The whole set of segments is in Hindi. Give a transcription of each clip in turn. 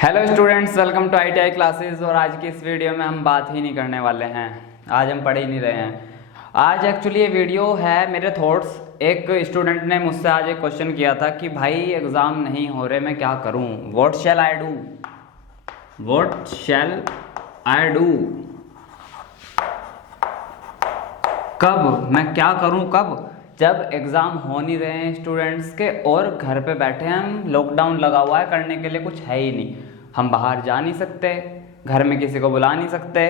Hello students, welcome to ITI classes. और आज की इस वीडियो में हम बात ही नहीं करने वाले हैं। आज हम पढ़ ही नहीं रहे हैं। आज एक्चुअली ये वीडियो है मेरे थॉट्स। एक स्टूडेंट ने मुझसे आज एक क्वेश्चन किया था कि भाई एग्ज़ाम नहीं हो रहे, मैं क्या करूं? What shell I do, what shell I do, कब मैं क्या करूं, कब? जब एग्ज़ाम हो नहीं रहे हैं स्टूडेंट्स के और घर पे बैठे हैं हम, लॉकडाउन लगा हुआ है, करने के लिए कुछ है ही नहीं, हम बाहर जा नहीं सकते, घर में किसी को बुला नहीं सकते।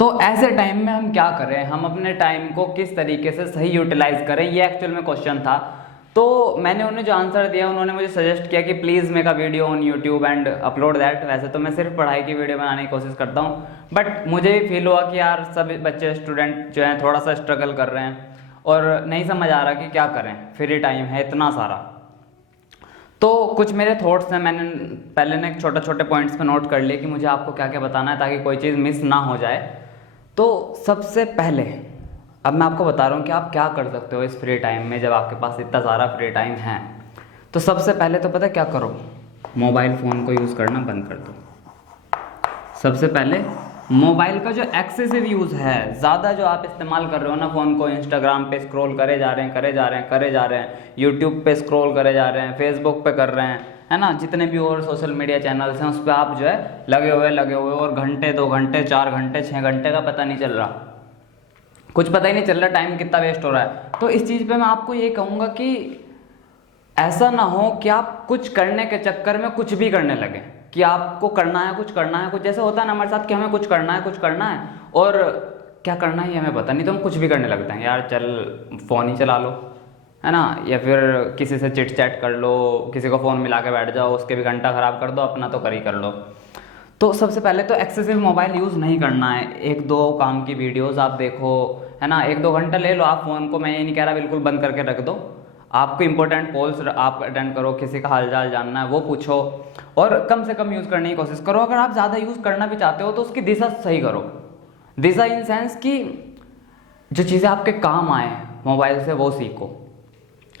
तो ऐसे टाइम में हम क्या करें, हम अपने टाइम को किस तरीके से सही यूटिलाइज करें, ये एक्चुअल में क्वेश्चन था। तो मैंने उन्हें जो आंसर दिया, उन्होंने मुझे सजेस्ट किया कि please make a video on YouTube and upload that. वैसे तो मैं सिर्फ पढ़ाई की वीडियो बनाने की कोशिश करता हूँ, बट मुझे भी फील हुआ कि यार सब बच्चे स्टूडेंट जो हैं थोड़ा सा स्ट्रगल कर रहे हैं और नहीं समझ आ रहा कि क्या करें, फ्री टाइम है इतना सारा। तो कुछ मेरे थॉट्स हैं, मैंने पहले ना छोटे छोटे पॉइंट्स पे नोट कर लिए कि मुझे आपको क्या क्या बताना है ताकि कोई चीज़ मिस ना हो जाए। तो सबसे पहले अब मैं आपको बता रहा हूँ कि आप क्या कर सकते हो इस फ्री टाइम में, जब आपके पास इतना सारा फ्री टाइम है। तो सबसे पहले तो पता है क्या करो, मोबाइल फ़ोन को यूज़ करना बंद कर दो। सबसे पहले मोबाइल का जो एक्सेसिव यूज़ है, ज़्यादा जो आप इस्तेमाल कर रहे हो ना फ़ोन को, इंस्टाग्राम पे स्क्रॉल करे जा रहे हैं, यूट्यूब पे स्क्रॉल करे जा रहे हैं, फेसबुक पे कर रहे हैं, है ना, जितने भी और सोशल मीडिया चैनल्स हैं उस पर आप जो है लगे हुए और घंटे 2 घंटे 4 घंटे 6 घंटे का पता नहीं चल रहा, कुछ पता ही नहीं चल रहा टाइम कितना वेस्ट हो रहा है। तो इस चीज़ पे मैं आपको ये कहूँगा कि ऐसा ना हो कि आप कुछ करने के चक्कर में कुछ भी करने लगे, कि आपको करना है कुछ जैसे होता है ना हमारे साथ कि हमें कुछ करना है और क्या करना है ये हमें पता नहीं, तो हम कुछ भी करने लगते हैं। यार चल फ़ोन ही चला लो, है ना, या फिर किसी से चिट चैट कर लो, किसी को फ़ोन मिला के बैठ जाओ, उसके भी घंटा ख़राब कर दो, अपना तो कर लो। तो सबसे पहले तो एक्सेसिव मोबाइल यूज़ नहीं करना है। 1-2 काम की वीडियोज़ आप देखो, है ना, 1-2 घंटा ले लो आप फ़ोन को। मैं ये नहीं कह रहा बिल्कुल बंद करके रख दो, आपको इंपॉर्टेंट कॉल्स आप अटेंड करो, किसी का हालचाल जानना है वो पूछो, और कम से कम यूज़ करने की कोशिश करो। अगर आप ज़्यादा यूज़ करना भी चाहते हो तो उसकी दिशा सही करो। दिशा इन सेंस कि जो चीज़ें आपके काम आए मोबाइल से वो सीखो,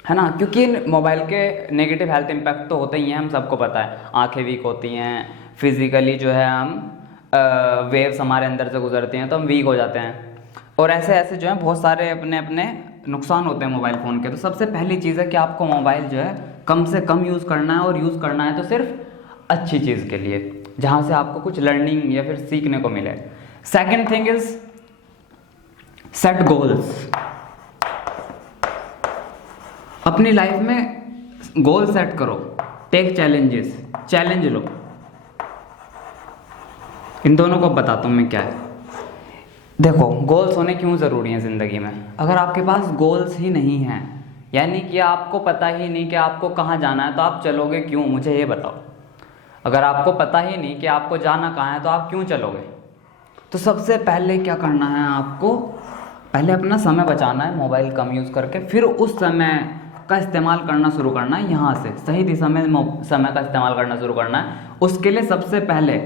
है ना, क्योंकि मोबाइल के नेगेटिव हेल्थ इम्पैक्ट तो होते ही हैं, हम सबको पता है। आंखें वीक होती हैं, फिजिकली जो है हम वेव्स हमारे अंदर से गुजरती हैं तो हम वीक हो जाते हैं, और ऐसे ऐसे जो है बहुत सारे अपने अपने नुकसान होते हैं मोबाइल फ़ोन के। तो सबसे पहली चीज़ है कि आपको मोबाइल जो है कम से कम यूज़ करना है, और यूज़ करना है तो सिर्फ अच्छी चीज़ के लिए, जहाँ से आपको कुछ लर्निंग या फिर सीखने को मिले। Second thing is set goals. अपनी लाइफ में गोल सेट करो, टेक चैलेंजेस, चैलेंज लो। इन दोनों को बताता हूँ मैं क्या है। देखो, गोल्स होने क्यों ज़रूरी हैं ज़िंदगी में। अगर आपके पास गोल्स ही नहीं हैं, यानी कि आपको पता ही नहीं कि आपको कहाँ जाना है, तो आप चलोगे क्यों, मुझे ये बताओ। अगर आपको पता ही नहीं कि आपको जाना कहाँ है तो आप क्यों चलोगे? तो सबसे पहले क्या करना है आपको, पहले अपना समय बचाना है मोबाइल कम यूज़ करके, फिर उस समय का इस्तेमाल करना शुरू करना है, यहाँ से सही दिशा में समय का इस्तेमाल करना शुरू करना है। उसके लिए सबसे पहले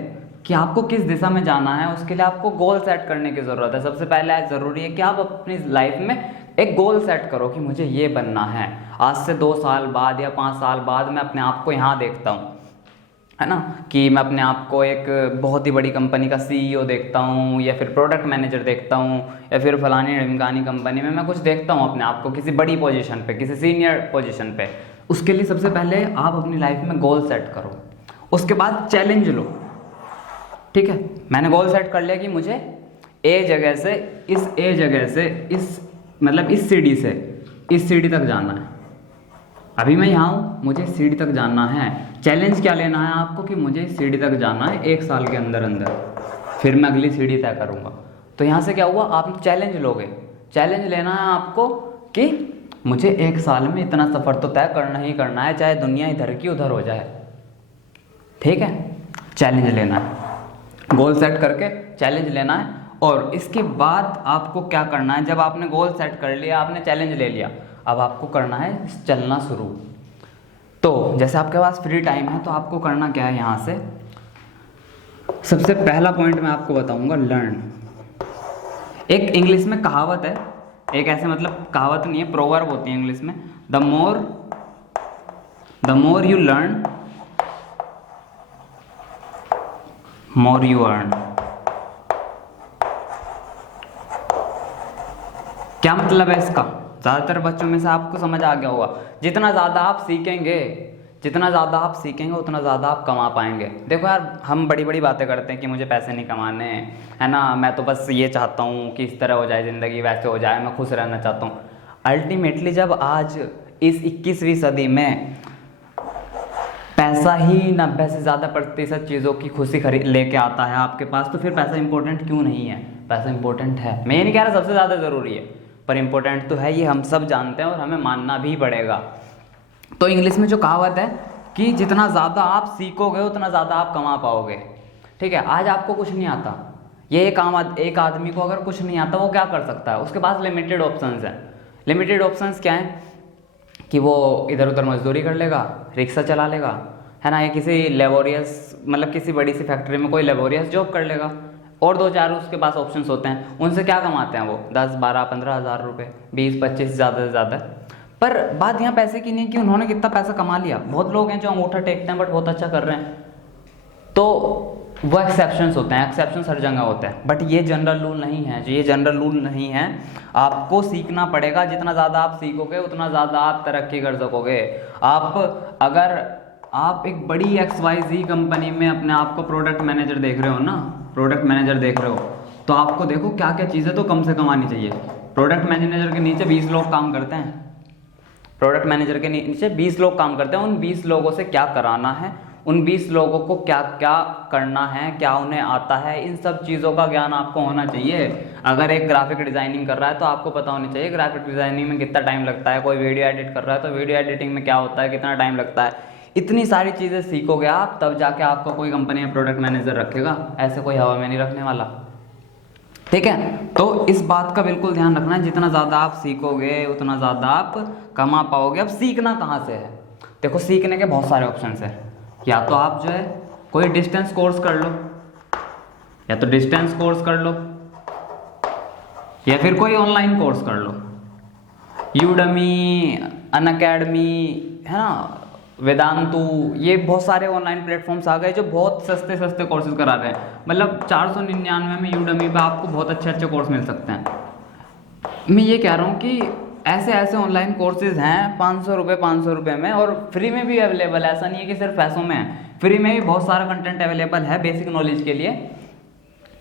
कि आपको किस दिशा में जाना है, उसके लिए आपको गोल सेट करने की ज़रूरत है। सबसे पहले ज़रूरी है कि आप अपनी लाइफ में एक गोल सेट करो कि मुझे ये बनना है, आज से 2 साल बाद या 5 साल बाद मैं अपने आप को यहाँ देखता हूँ, है ना, कि मैं अपने आप को एक बहुत ही बड़ी कंपनी का CEO देखता हूँ, या फिर प्रोडक्ट मैनेजर देखता हूँ, या फिर फलानी ढिमकानी कंपनी में मैं कुछ देखता हूँ अपने आप को किसी बड़ी पोजीशन पे, किसी सीनियर पोजीशन पे। उसके लिए सबसे पहले आप अपनी लाइफ में गोल सेट करो, उसके बाद चैलेंज लो। ठीक है, मैंने गोल सेट कर लिया कि मुझे ए जगह से इस मतलब इस सीढ़ी से इस सीढ़ी तक जाना है। अभी मैं यहाँ हूँ, मुझे इस सीढ़ी तक जाना है। चैलेंज क्या लेना है आपको कि मुझे इस सीढ़ी तक जाना है 1 साल के अंदर अंदर, फिर मैं अगली सीढ़ी तय करूँगा। तो यहाँ से क्या हुआ, आप चैलेंज लोगे। चैलेंज लेना है आपको कि मुझे 1 साल में इतना सफ़र तो तय करना ही करना है, चाहे दुनिया इधर की उधर हो जाए। ठीक है, चैलेंज लेना है, गोल सेट करके चैलेंज लेना है। और इसके बाद आपको क्या करना है, जब आपने गोल सेट कर लिया, आपने चैलेंज ले लिया, अब आपको करना है चलना शुरू। तो जैसे आपके पास फ्री टाइम है तो आपको करना क्या है, यहाँ से सबसे पहला पॉइंट मैं आपको बताऊंगा, लर्न। एक इंग्लिश में कहावत है, एक ऐसे मतलब कहावत नहीं है, प्रोवर्ब होती है इंग्लिश में, the more you learn more you earn. क्या मतलब है इसका? ज़्यादातर बच्चों में से आपको समझ आ गया होगा, जितना ज़्यादा आप सीखेंगे, जितना ज़्यादा आप सीखेंगे उतना ज़्यादा आप कमा पाएंगे। देखो यार, हम बड़ी बड़ी बातें करते हैं कि मुझे पैसे नहीं कमाने, है ना, मैं तो बस ये चाहता हूँ कि इस तरह हो जाए ज़िंदगी, वैसे हो जाए, मैं खुश रहना चाहता हूँ। अल्टीमेटली जब आज इस 21वीं सदी में पैसा ही 90 से ज़्यादा प्रतिशत चीज़ों की खुशी खरीद लेके आता है आपके पास, तो फिर पैसा इंपॉर्टेंट क्यों नहीं है? पैसा इंपॉर्टेंट है। मैं ये नहीं कह रहा सबसे ज़्यादा ज़रूरी है, पर इंपॉर्टेंट तो है, ये हम सब जानते हैं और हमें मानना भी पड़ेगा। तो इंग्लिश में जो कहावत है कि जितना ज़्यादा आप सीखोगे उतना ज़्यादा आप कमा पाओगे। ठीक है, आज आपको कुछ नहीं आता, ये एक आदमी को अगर कुछ नहीं आता वो क्या कर सकता है? उसके पास लिमिटेड ऑप्शंस हैं। लिमिटेड ऑप्शंस क्या हैं? कि वो इधर उधर मजदूरी कर लेगा, रिक्शा चला लेगा, है ना, या किसी लेबोरियस, मतलब किसी बड़ी सी फैक्ट्री में कोई लेबोरियस जॉब कर लेगा, और 2-4 उसके पास ऑप्शंस होते हैं। उनसे क्या कमाते हैं वो? 10, 12, 15 हज़ार रुपये, 20, 25 ज़्यादा से ज़्यादा। पर बात यहाँ पैसे की नहीं कि उन्होंने कितना पैसा कमा लिया। बहुत लोग हैं जो अंगूठा टेकते हैं बट बहुत अच्छा कर रहे हैं, तो वो एक्सेप्शंस होते हैं, एक्सेप्शंस हर जगह होते हैं, बट ये जनरल रूल नहीं है। ये जनरल रूल नहीं है, आपको सीखना पड़ेगा। जितना ज़्यादा आप सीखोगे उतना ज़्यादा आप तरक्की कर सकोगे। अगर आप एक बड़ी XYZ कंपनी में अपने आप को प्रोडक्ट मैनेजर देख रहे हो ना, प्रोडक्ट मैनेजर देख रहे हो, तो आपको देखो क्या क्या चीज़ें तो कम से कम आनी चाहिए। प्रोडक्ट मैनेजर के नीचे 20 लोग काम करते हैं, प्रोडक्ट मैनेजर के नीचे 20 लोग काम करते हैं। उन 20 लोगों से क्या कराना है, उन 20 लोगों को क्या क्या करना है, क्या उन्हें आता है, इन सब चीज़ों का ज्ञान आपको होना चाहिए। अगर एक ग्राफिक डिज़ाइनिंग कर रहा है तो आपको पता होना चाहिए ग्राफिक डिज़ाइनिंग में कितना टाइम लगता है। कोई वीडियो एडिट कर रहा है तो वीडियो एडिटिंग में क्या होता है, कितना टाइम लगता है। इतनी सारी चीज़ें सीखोगे आप, तब जाके आपको कोई कंपनी में प्रोडक्ट मैनेजर रखेगा, ऐसे कोई हवा में नहीं रखने वाला। ठीक है, तो इस बात का बिल्कुल ध्यान रखना, जितना ज़्यादा आप सीखोगे उतना ज़्यादा आप कमा पाओगे। अब सीखना कहाँ से है? देखो, सीखने के बहुत सारे ऑप्शन है। या तो आप जो है कोई डिस्टेंस कोर्स कर लो, या तो डिस्टेंस कोर्स कर लो, या फिर कोई ऑनलाइन कोर्स कर लो। यूडमी, अनअकैडमी, है ना, वेदांतु, ये बहुत सारे ऑनलाइन प्लेटफॉर्म्स आ गए जो बहुत सस्ते सस्ते कोर्सेज करा रहे हैं। मतलब 499 में यूडमी पे आपको बहुत अच्छे अच्छे कोर्स मिल सकते हैं। मैं ये कह रहा हूँ कि ऐसे ऐसे ऑनलाइन कोर्सेज हैं 500 रुपये में, और फ्री में भी अवेलेबल है। ऐसा नहीं है कि सिर्फ पैसों में है, फ्री में भी बहुत सारा कंटेंट अवेलेबल है बेसिक नॉलेज के लिए।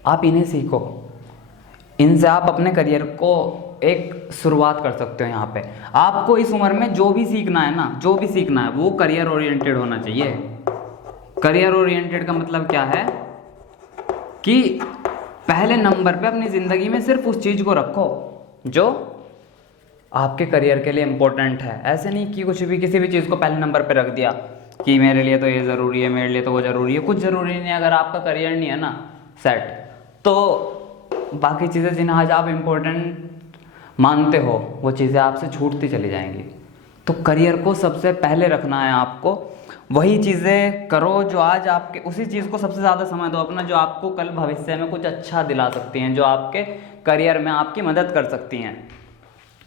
आप इन्हें सीखो, इनसे आप अपने करियर को एक शुरुआत कर सकते हो। यहाँ पे आपको इस उम्र में जो भी सीखना है ना, जो भी सीखना है वो करियर ओरिएंटेड होना चाहिए। करियर ओरिएंटेड का मतलब क्या है कि पहले नंबर पे अपनी ज़िंदगी में सिर्फ उस चीज़ को रखो जो आपके करियर के लिए इम्पोर्टेंट है। ऐसे नहीं कि कुछ भी, किसी भी चीज़ को पहले नंबर पे रख दिया कि मेरे लिए तो ये ज़रूरी है, मेरे लिए तो वो ज़रूरी है। कुछ ज़रूरी नहीं है। अगर आपका करियर नहीं है ना सेट, तो बाकी चीज़ें जिन्हें आज आप इम्पोर्टेंट मानते हो वो चीज़ें आपसे छूटती चली जाएंगी। तो करियर को सबसे पहले रखना है आपको। वही चीज़ें करो जो आज आपके, उसी चीज़ को सबसे ज़्यादा समय दो अपना, जो आपको कल भविष्य में कुछ अच्छा दिला सकती हैं, जो आपके करियर में आपकी मदद कर सकती हैं।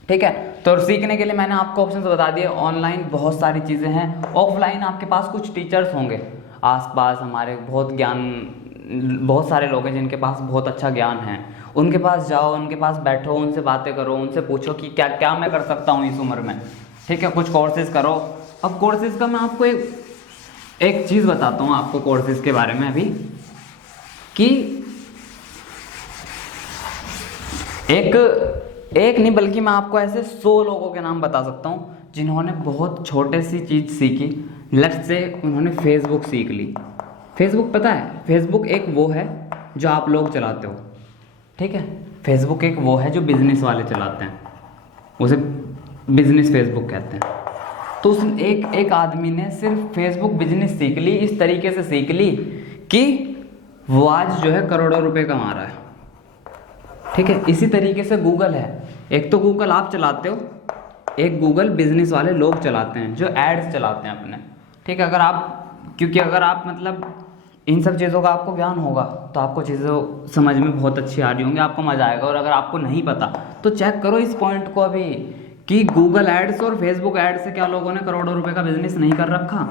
ठीक है, तो सीखने के लिए मैंने आपको ऑप्शन बता दिए। ऑनलाइन बहुत सारी चीज़ें हैं, ऑफलाइन आपके पास कुछ टीचर्स होंगे आसपास। हमारे बहुत सारे लोग हैं जिनके पास बहुत अच्छा ज्ञान है। उनके पास जाओ, उनके पास बैठो, उनसे बातें करो, उनसे पूछो कि क्या क्या मैं कर सकता हूँ इस उम्र में। ठीक है, कुछ कोर्सेज करो। अब कोर्सेज का मैं आपको एक चीज़ बताता हूँ आपको कोर्सेज के बारे में अभी, कि एक नहीं बल्कि मैं आपको ऐसे 100 लोगों के नाम बता सकता हूँ जिन्होंने बहुत छोटे सी चीज़ सीखी। लेट्स से उन्होंने फेसबुक सीख ली। फेसबुक पता है, फेसबुक एक वो है जो आप लोग चलाते हो। ठीक है, फेसबुक एक वो है जो बिजनेस वाले चलाते हैं, उसे बिजनेस फेसबुक कहते हैं। तो उस एक आदमी ने सिर्फ फेसबुक बिजनेस सीख ली, इस तरीके से सीख ली कि वो आज जो है करोड़ों रुपए कमा रहा है। ठीक है, इसी तरीके से गूगल है। एक तो गूगल आप चलाते हो, एक गूगल बिजनेस वाले लोग चलाते हैं जो एड्स चलाते हैं अपने। ठीक है, क्योंकि अगर आप मतलब इन सब चीज़ों का आपको ज्ञान होगा तो आपको चीज़ें समझ में बहुत अच्छी आ रही होंगी, आपको मज़ा आएगा। और अगर आपको नहीं पता तो चेक करो इस पॉइंट को अभी, कि गूगल एड्स और फेसबुक एड्स से क्या लोगों ने करोड़ों रुपए का बिजनेस नहीं कर रखा।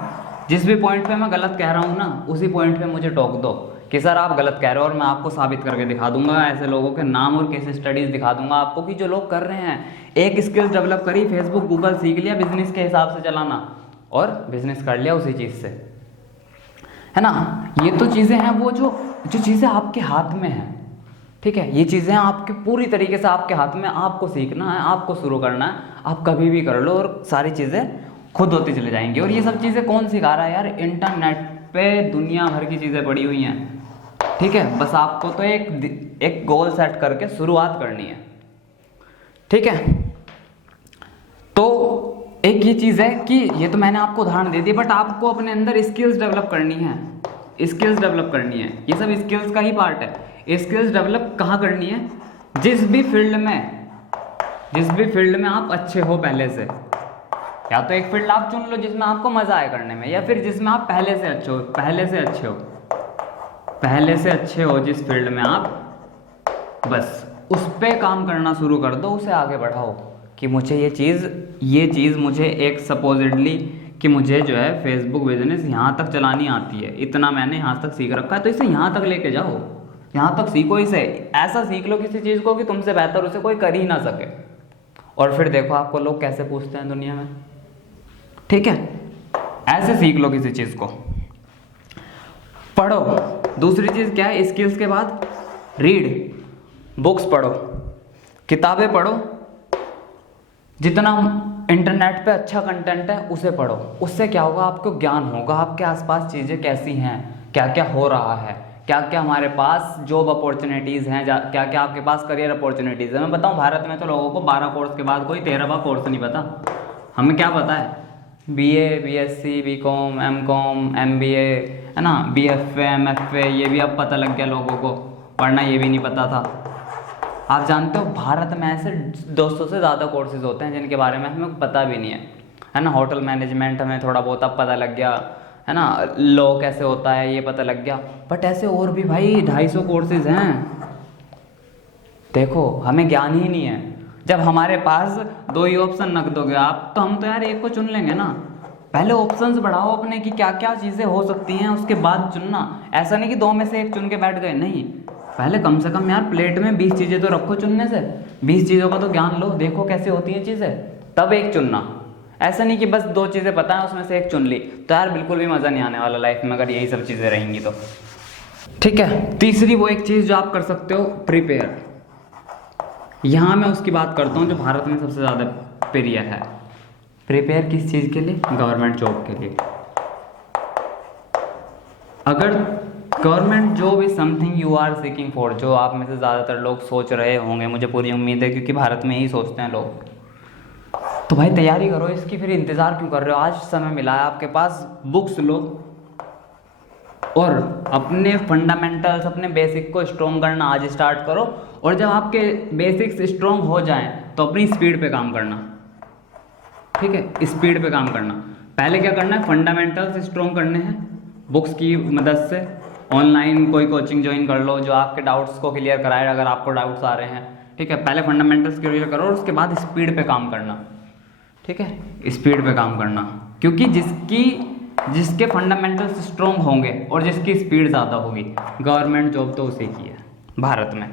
जिस भी पॉइंट पे मैं गलत कह रहा हूँ ना, उसी पॉइंट पे मुझे टोक दो, कि सर आप गलत कह रहे हो, और मैं आपको साबित करके दिखा दूंगा, ऐसे लोगों के नाम और केस स्टडीज़ दिखा दूंगा आपको कि जो लोग कर रहे हैं, एक स्किल्स डेवलप करी, फेसबुक गूगल सीख लिया बिजनेस के हिसाब से चलाना और बिजनेस कर लिया उसी चीज़ से, है ना। ये तो चीज़ें हैं वो जो चीज़ें आपके हाथ में हैं, ठीक है। ये चीज़ें आपके पूरी तरीके से आपके हाथ में, आपको सीखना है, आपको शुरू करना है, आप कभी भी कर लो और सारी चीज़ें खुद होती चली जाएंगी। और ये सब चीज़ें कौन सिखा रहा है यार? इंटरनेट पे दुनिया भर की चीज़ें पड़ी हुई हैं, ठीक है। बस आपको तो एक गोल सेट करके शुरुआत करनी है, ठीक है। तो एक ये चीज़ है कि ये तो मैंने आपको उदाहरण दे दी, बट आपको अपने अंदर स्किल्स डेवलप करनी है, स्किल्स डेवलप करनी है। ये सब स्किल्स का ही पार्ट है। स्किल्स डेवलप कहाँ करनी है? जिस भी फील्ड में आप अच्छे हो पहले से, या तो एक फील्ड आप चुन लो जिसमें आपको मजा आए करने में, या फिर जिसमें आप पहले से अच्छे हो जिस फील्ड में आप, बस उस पे काम करना शुरू कर दो, उसे आगे बढ़ाओ कि मुझे ये चीज़ मुझे एक सपोजिटली कि मुझे जो है फेसबुक बिजनेस यहाँ तक चलानी आती है, इतना मैंने यहाँ तक सीख रखा है, तो इसे यहाँ तक लेके जाओ, यहाँ तक सीखो, इसे ऐसा सीख लो किसी चीज़ को कि तुमसे बेहतर उसे कोई कर ही ना सके। और फिर देखो आपको लोग कैसे पूछते हैं दुनिया में, ठीक है। ऐसे सीख लो किसी चीज़ को, पढ़ो। दूसरी चीज़ क्या है स्किल्स के बाद? रीड, बुक्स पढ़ो, किताबें पढ़ो, जितना इंटरनेट पे अच्छा कंटेंट है उसे पढ़ो। उससे क्या होगा? आपको ज्ञान होगा, आपके आसपास चीज़ें कैसी हैं, क्या क्या हो रहा है, क्या क्या हमारे पास जॉब अपॉर्चुनिटीज़ हैं, क्या क्या आपके पास करियर अपॉर्चुनिटीज़ है। मैं बताऊं, भारत में तो लोगों को 12 कोर्स के बाद कोई 13वां कोर्स नहीं पता। हमें क्या पता है? BA, BSc, BCom, MCom, MBA, है ना, BFA, MFA, ये भी अब पता लग गया लोगों को, वरना ये भी नहीं पता था। आप जानते हो भारत में ऐसे 200 से ज़्यादा कोर्सेज होते हैं जिनके बारे में हमें पता भी नहीं है ना। होटल मैनेजमेंट हमें थोड़ा बहुत अब पता लग गया, है ना, लॉ कैसे होता है ये पता लग गया, बट ऐसे और भी भाई 250 कोर्सेज हैं। देखो हमें ज्ञान ही नहीं है। जब हमारे पास 2 ही ऑप्शन रख दोगे आप, तो हम तो यार एक को चुन लेंगे ना। पहले ऑप्शंस बढ़ाओ अपने कि क्या क्या चीज़ें हो सकती हैं, उसके बाद चुनना। ऐसा नहीं कि 2 में से एक चुन के बैठ गए, नहीं, पहले कम से कम यार प्लेट में 20 चीज़ें तो रखो चुनने से, 20 चीज़ों का तो ज्ञान लो, देखो कैसे होती हैं चीज़ें, तब एक चुनना। ऐसा नहीं कि बस 2 चीज़ें पता है उसमें से एक चुन ली, तो यार बिल्कुल भी मज़ा नहीं आने वाला लाइफ में अगर यही सब चीज़ें रहेंगी तो, ठीक है। तीसरी वो एक चीज़ जो आप कर सकते हो, प्रिपेयर। यहाँ मैं उसकी बात करता हूँ जो भारत में सबसे ज़्यादा प्रिय है। प्रिपेयर किस चीज़ के लिए? गवर्नमेंट जॉब के लिए। अगर government job is something you are seeking for, जो आप में से ज़्यादातर लोग सोच रहे होंगे, मुझे पूरी उम्मीद है, क्योंकि भारत में यही सोचते हैं लोग, तो भाई तैयारी करो इसकी, फिर इंतज़ार क्यों कर रहे हो? आज समय मिला है आपके पास, बुक्स लो और अपने फंडामेंटल्स, अपने बेसिक को स्ट्रॉन्ग करना आज स्टार्ट करो। और जब आपके बेसिक्स स्ट्रॉन्ग हो जाएं तो अपनी स्पीड पे काम करना, ठीक है, स्पीड पे काम करना। पहले क्या करना है? फंडामेंटल्स स्ट्रॉन्ग करने हैं, बुक्स की मदद से। ऑनलाइन कोई कोचिंग ज्वाइन कर लो जो आपके डाउट्स को क्लियर कराए, अगर आपको डाउट्स आ रहे हैं, ठीक है। पहले फंडामेंटल्स क्लियर करो और उसके बाद स्पीड पे काम करना, ठीक है, स्पीड पे काम करना। क्योंकि जिसके फंडामेंटल्स स्ट्रॉन्ग होंगे और जिसकी स्पीड ज़्यादा होगी, गवर्नमेंट जॉब तो उसी की है भारत में।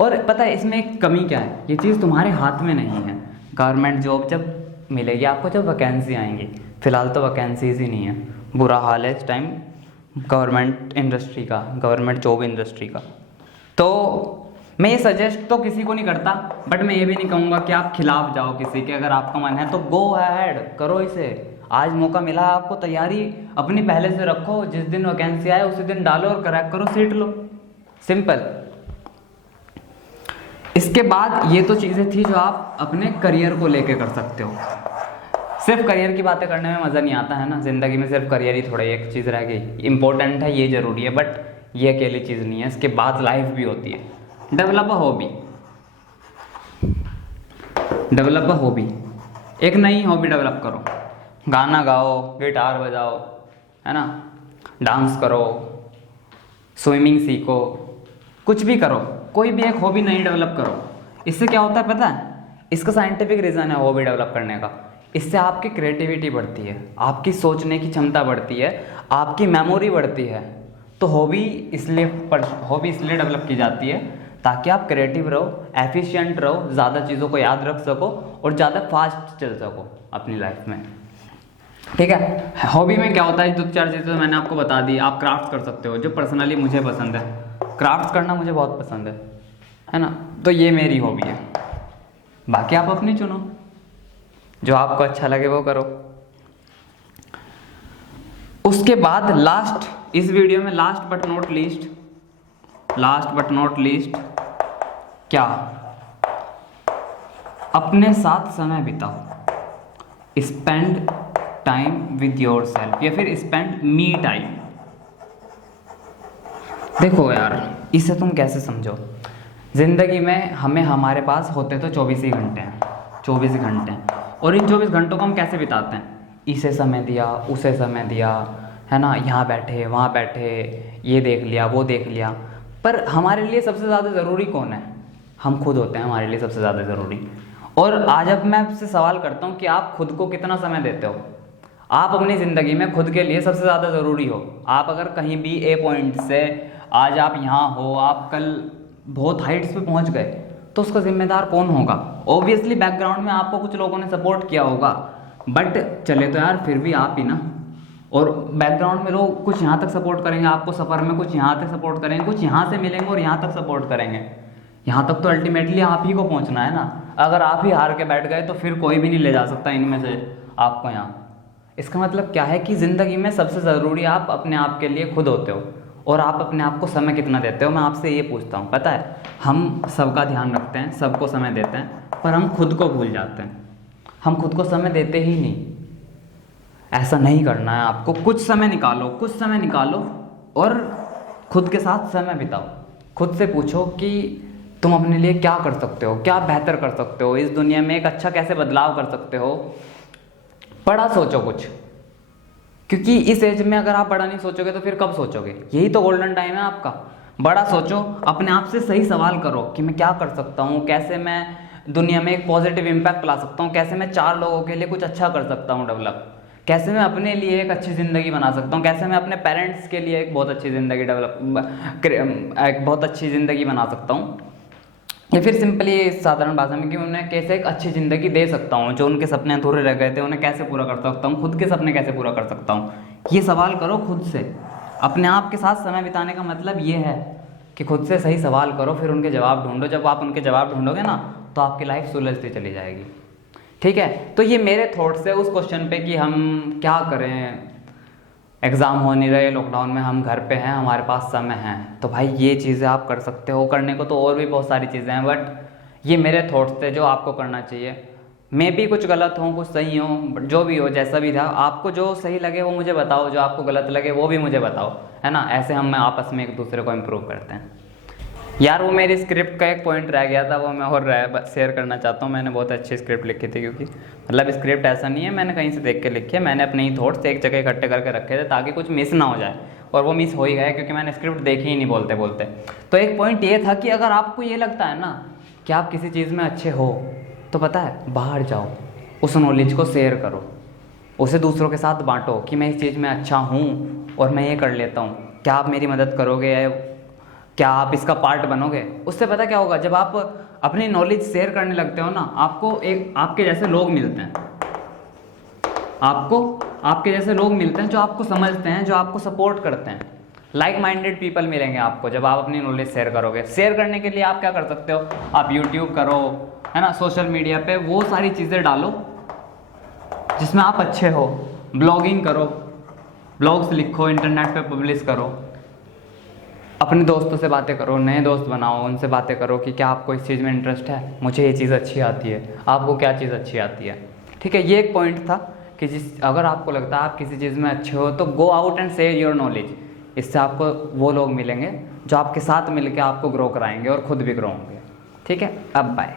और पता है इसमें एक कमी क्या है? ये चीज़ तुम्हारे हाथ में नहीं है। गवर्नमेंट जॉब जब मिलेगी आपको, जब वैकेंसी आएंगी, फ़िलहाल तो वैकेंसीज ही नहीं है, बुरा हाल है इस टाइम गवर्नमेंट इंडस्ट्री का, गवर्नमेंट जॉब इंडस्ट्री का। तो मैं ये सजेस्ट तो किसी को नहीं करता, बट मैं ये भी नहीं कहूँगा कि आप खिलाफ जाओ किसी के। अगर आपका मन है तो गो अहेड, करो इसे। आज मौका मिला है आपको, तैयारी अपनी पहले से रखो, जिस दिन वैकेंसी आए उसी दिन डालो और क्रैक करो, सीट लो, सिंपल। इसके बाद ये तो चीज़ें थी जो आप अपने करियर को लेके कर सकते हो। सिर्फ करियर की बातें करने में मज़ा नहीं आता है ना, ज़िंदगी में सिर्फ करियर ही थोड़ा एक चीज़ रह गई। इंपॉर्टेंट है, ये ज़रूरी है, बट ये अकेली चीज़ नहीं है, इसके बाद लाइफ भी होती है। डेवलप अ हॉबी, एक नई हॉबी डेवलप करो, गाना गाओ, गिटार बजाओ, है ना, डांस करो, स्विमिंग सीखो, कुछ भी करो, कोई भी एक हॉबी नई डेवलप करो। इससे क्या होता है पता है? इसका साइंटिफिक रीज़न है हॉबी डेवलप करने का। इससे आपकी क्रिएटिविटी बढ़ती है, आपकी सोचने की क्षमता बढ़ती है, आपकी मेमोरी बढ़ती है। तो हॉबी इसलिए डेवलप की जाती है ताकि आप क्रिएटिव रहो, एफिशिएंट रहो, ज़्यादा चीज़ों को याद रख सको और ज़्यादा फास्ट चल सको अपनी लाइफ में। ठीक है, हॉबी में क्या होता है, 2-4 चीज़ें मैंने आपको बता दी। आप क्राफ्ट कर सकते हो, जो पर्सनली मुझे पसंद है, क्राफ्ट करना मुझे बहुत पसंद है ना, तो ये मेरी हॉबी है। बाकी आप अपनी चुनो, जो आपको अच्छा लगे वो करो। उसके बाद लास्ट, इस वीडियो में लास्ट बट नॉट लीस्ट क्या, अपने साथ समय बिताओ, spend time with yourself, या फिर स्पेंड मी टाइम। देखो यार, इसे तुम कैसे समझो, जिंदगी में हमारे पास होते तो 24 ही घंटे हैं, 24 घंटे हैं, और इन 24 घंटों को हम कैसे बिताते हैं, इसे समय दिया, उसे समय दिया, है ना, यहाँ बैठे वहाँ बैठे, ये देख लिया वो देख लिया। पर हमारे लिए सबसे ज़्यादा ज़रूरी कौन है, हम खुद होते हैं हमारे लिए सबसे ज़्यादा ज़रूरी। और आज अब मैं आपसे सवाल करता हूँ कि आप खुद को कितना समय देते हो, आप अपनी ज़िंदगी में खुद के लिए सबसे ज़्यादा ज़रूरी हो। आप अगर कहीं भी ए पॉइंट से आज आप यहाँ हो, आप कल बहुत हाइट्स पे पहुँच गए, तो उसका जिम्मेदार कौन होगा। ऑब्वियसली बैकग्राउंड में आपको कुछ लोगों ने सपोर्ट किया होगा, बट चले तो यार फिर भी आप ही ना। और बैकग्राउंड में लोग कुछ यहाँ तक सपोर्ट करेंगे आपको सफ़र में, कुछ यहाँ तक सपोर्ट करेंगे, कुछ यहाँ से मिलेंगे और यहाँ तक सपोर्ट करेंगे। यहाँ तक तो अल्टीमेटली आप ही को पहुँचना है ना। अगर आप ही हार के बैठ गए तो फिर कोई भी नहीं ले जा सकता इनमें से आपको यहाँ। इसका मतलब क्या है कि ज़िंदगी में सबसे ज़रूरी आप अपने आप के लिए खुद होते हो, और आप अपने आप को समय कितना देते हो। मैं आपसे ये पूछता हूँ, पता है हम सबका ध्यान रखते हैं, सबको समय देते हैं, पर हम खुद को भूल जाते हैं, हम खुद को समय देते ही नहीं। ऐसा नहीं करना है आपको। कुछ समय निकालो और खुद के साथ समय बिताओ। खुद से पूछो कि तुम अपने लिए क्या कर सकते हो, क्या बेहतर कर सकते हो, इस दुनिया में एक अच्छा कैसे बदलाव कर सकते हो। बड़ा सोचो कुछ, क्योंकि इस एज में अगर आप बड़ा नहीं सोचोगे तो फिर कब सोचोगे। यही तो गोल्डन टाइम है आपका। बड़ा सोचो, अपने आप से सही सवाल करो कि मैं क्या कर सकता हूँ, कैसे मैं दुनिया में एक पॉजिटिव इम्पैक्ट ला सकता हूँ, कैसे मैं 4 लोगों के लिए कुछ अच्छा कर सकता हूँ डेवलप, कैसे मैं अपने लिए एक अच्छी ज़िंदगी बना सकता हूँ, कैसे मैं अपने पेरेंट्स के लिए एक बहुत अच्छी ज़िंदगी बना सकता हूँ, या फिर सिंपली साधारण भाषा में कि उन्हें कैसे एक अच्छी ज़िंदगी दे सकता हूँ। जो उनके सपने अधूरे रह गए थे उन्हें कैसे पूरा कर सकता हूँ, खुद के सपने कैसे पूरा कर सकता हूँ। ये सवाल करो खुद से। अपने आप के साथ समय बिताने का मतलब ये है कि खुद से सही सवाल करो, फिर उनके जवाब ढूंढो। जब आप उनके जवाब ढूंढोगे ना तो आपकी लाइफ सुलझती चली जाएगी। ठीक है, तो ये मेरे थॉट्स है उस क्वेश्चन पे कि हम क्या करें। एग्ज़ाम हो नहीं रहे, लॉकडाउन में हम घर पे हैं, हमारे पास समय है, तो भाई ये चीज़ें आप कर सकते हो। करने को तो और भी बहुत सारी चीज़ें हैं, बट ये मेरे थॉट्स थे जो आपको करना चाहिए। मैं भी कुछ गलत हूँ, कुछ सही हूँ, जो भी हो, जैसा भी था, आपको जो सही लगे वो मुझे बताओ, जो आपको गलत लगे वो भी मुझे बताओ, है ना। ऐसे हम आपस में एक दूसरे को इम्प्रूव करते हैं। यार वो मेरी स्क्रिप्ट का एक पॉइंट रह गया था, वो मैं और शेयर करना चाहता हूँ। मैंने बहुत अच्छी स्क्रिप्ट लिखी थी, क्योंकि मतलब स्क्रिप्ट ऐसा नहीं है मैंने कहीं से देख के लिखी है, मैंने अपने ही थॉट्स एक जगह इकट्ठे करके रखे थे ताकि कुछ मिस ना हो जाए, और वो मिस हो ही गया क्योंकि मैंने स्क्रिप्ट देखी ही नहीं बोलते बोलते। तो एक पॉइंट ये था कि अगर आपको ये लगता है ना कि आप किसी चीज़ में अच्छे हो, तो पता है बाहर जाओ, उस नॉलेज को शेयर करो, उसे दूसरों के साथ बांटो कि मैं इस चीज़ में अच्छा हूँ और मैं ये कर लेता हूँ, क्या आप मेरी मदद करोगे, क्या आप इसका पार्ट बनोगे। उससे पता क्या होगा, जब आप अपनी नॉलेज शेयर करने लगते हो ना, आपको एक आपके जैसे लोग मिलते हैं, आपके जैसे लोग मिलते हैं जो आपको समझते हैं, जो आपको सपोर्ट करते हैं। लाइक माइंडेड पीपल मिलेंगे आपको जब आप अपनी नॉलेज शेयर करोगे। शेयर करने के लिए आप क्या कर सकते हो, आप यूट्यूब करो, है ना, सोशल मीडिया पे वो सारी चीज़ें डालो जिसमें आप अच्छे हो। ब्लॉगिंग करो, ब्लॉग्स लिखो, इंटरनेट पे पब्लिश करो, अपने दोस्तों से बातें करो, नए दोस्त बनाओ, उनसे बातें करो कि क्या आपको इस चीज़ में इंटरेस्ट है, मुझे ये चीज़ अच्छी आती है, आपको क्या चीज़ अच्छी आती है। ठीक है, ये एक पॉइंट था कि अगर आपको लगता है आप किसी चीज़ में अच्छे हो तो go out and share your knowledge. इससे आपको वो लोग मिलेंगे जो आपके साथ मिलकर आपको ग्रो कराएंगे और खुद भी ग्रो होंगे। ठीक है, अब बाय।